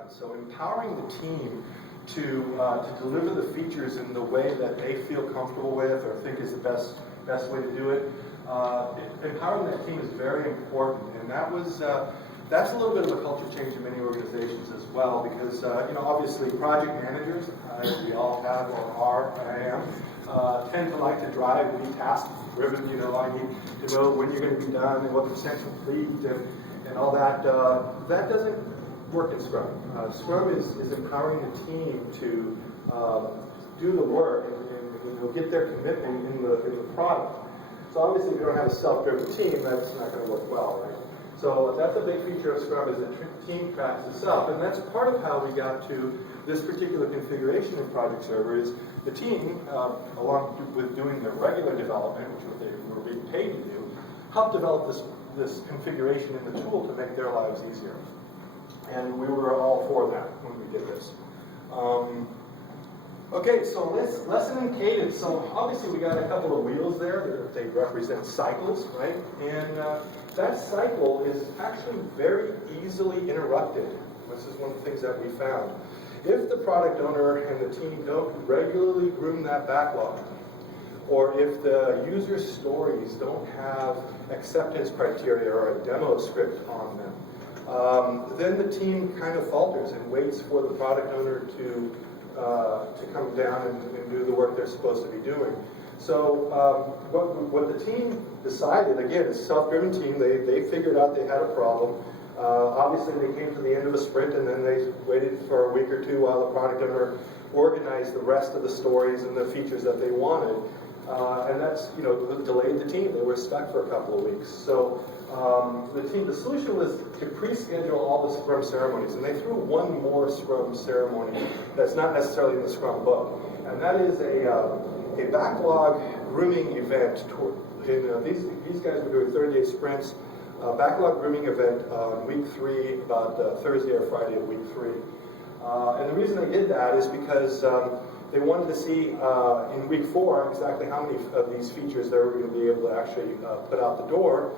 done. So empowering the team to deliver the features in the way that they feel comfortable with or think is the best way to do it. Empowering that team is very important, and that's a little bit of a culture change in many organizations as well, because obviously project managers, we all have or are, I am, tend to like to drive and be task driven. I need to know when you're going to be done and what percent complete and all that. That doesn't work in Scrum. Scrum is empowering the team to do the work and get their commitment in the product. So obviously, if you don't have a self-driven team, that's not going to work well, right? So that's a big feature of Scrum, is that team tracks itself, and that's part of how we got to this particular configuration in Project Server. Is the team, along with doing their regular development, which they were being paid to do, helped develop this configuration in the tool to make their lives easier. And we were all for that when we did this. Okay, so lesson in cadence. So obviously we got a couple of wheels there. They represent cycles, right? And that cycle is actually very easily interrupted. This is one of the things that we found. If the product owner and the team don't regularly groom that backlog, or if the user stories don't have acceptance criteria or a demo script on them, then the team kind of falters and waits for the product owner to come down and do the work they're supposed to be doing. So what the team decided, again, it's a self-driven team, they figured out they had a problem. Obviously they came to the end of a sprint and then they waited for a week or two while the product owner organized the rest of the stories and the features that they wanted. And that's, delayed the team. They were stuck for a couple of weeks. So the solution was to pre-schedule all the Scrum ceremonies, and they threw one more Scrum ceremony that's not necessarily in the Scrum book, and that is a backlog grooming event. These guys were doing 30-day sprints, backlog grooming event on week 3, about Thursday or Friday of week 3. And the reason they did that is because they wanted to see in week 4 exactly how many of these features they were going to be able to actually put out the door.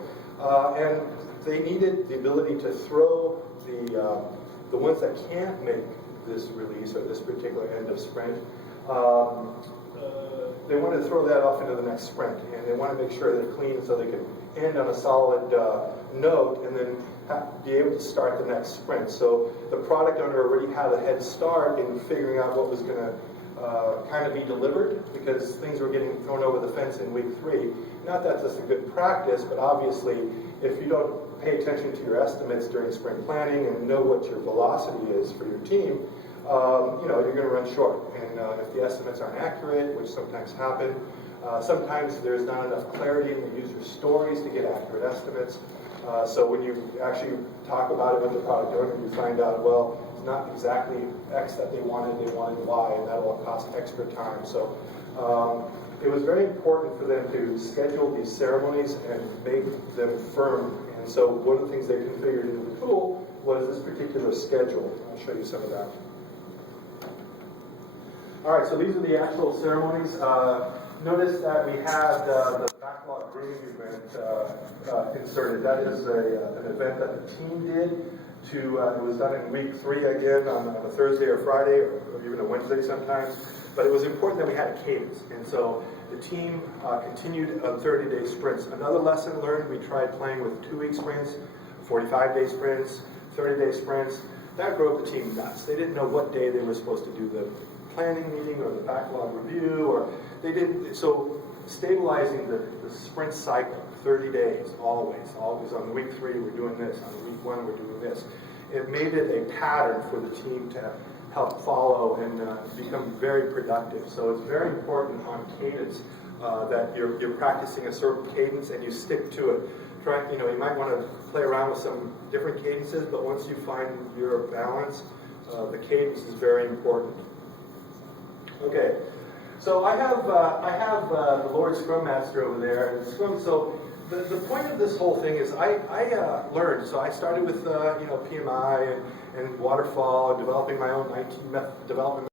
And they needed the ability to throw the ones that can't make this release or this particular end of sprint. They wanted to throw that off into the next sprint, and they want to make sure they're clean so they can end on a solid note and then be able to start the next sprint. So the product owner already had a head start in figuring out what was going to kind of be delivered, because things were getting thrown over the fence in week 3. Not that that's a good practice, but obviously if you don't pay attention to your estimates during sprint planning and know what your velocity is for your team, you're going to run short. And if the estimates aren't accurate, which sometimes happen, sometimes there's not enough clarity in the user stories to get accurate estimates. So when you actually talk about it with the product owner, you find out, well, it's not exactly X that they wanted Y, and that'll cost extra time. So it was very important for them to schedule these ceremonies and make them firm. And so one of the things they configured into the tool was this particular schedule. I'll show you some of that. All right, so these are the actual ceremonies. Notice that we had the backlog grooming event inserted. That is an event that the team did. It was done in week 3 again on a Thursday or Friday, or even a Wednesday sometimes. But it was important that we had a cadence. And so the team continued on 30-day sprints. Another lesson learned, we tried playing with 2-week sprints, 45-day sprints, 30-day sprints. That drove the team nuts. They didn't know what day they were supposed to do the planning meeting or the backlog review, or they didn't. So stabilizing the sprint cycle, 30 days, always on week 3 we're doing this, on week 1 we're doing this. It made it a pattern for the team to help follow and become very productive. So it's very important on cadence that you're practicing a certain cadence and you stick to it. You might want to play around with some different cadences, but once you find your balance, the cadence is very important. Okay, so I have the Lord Scrum Master over there, and Scrum. So the point of this whole thing is I learned. So I started with PMI and waterfall and developing my own IT development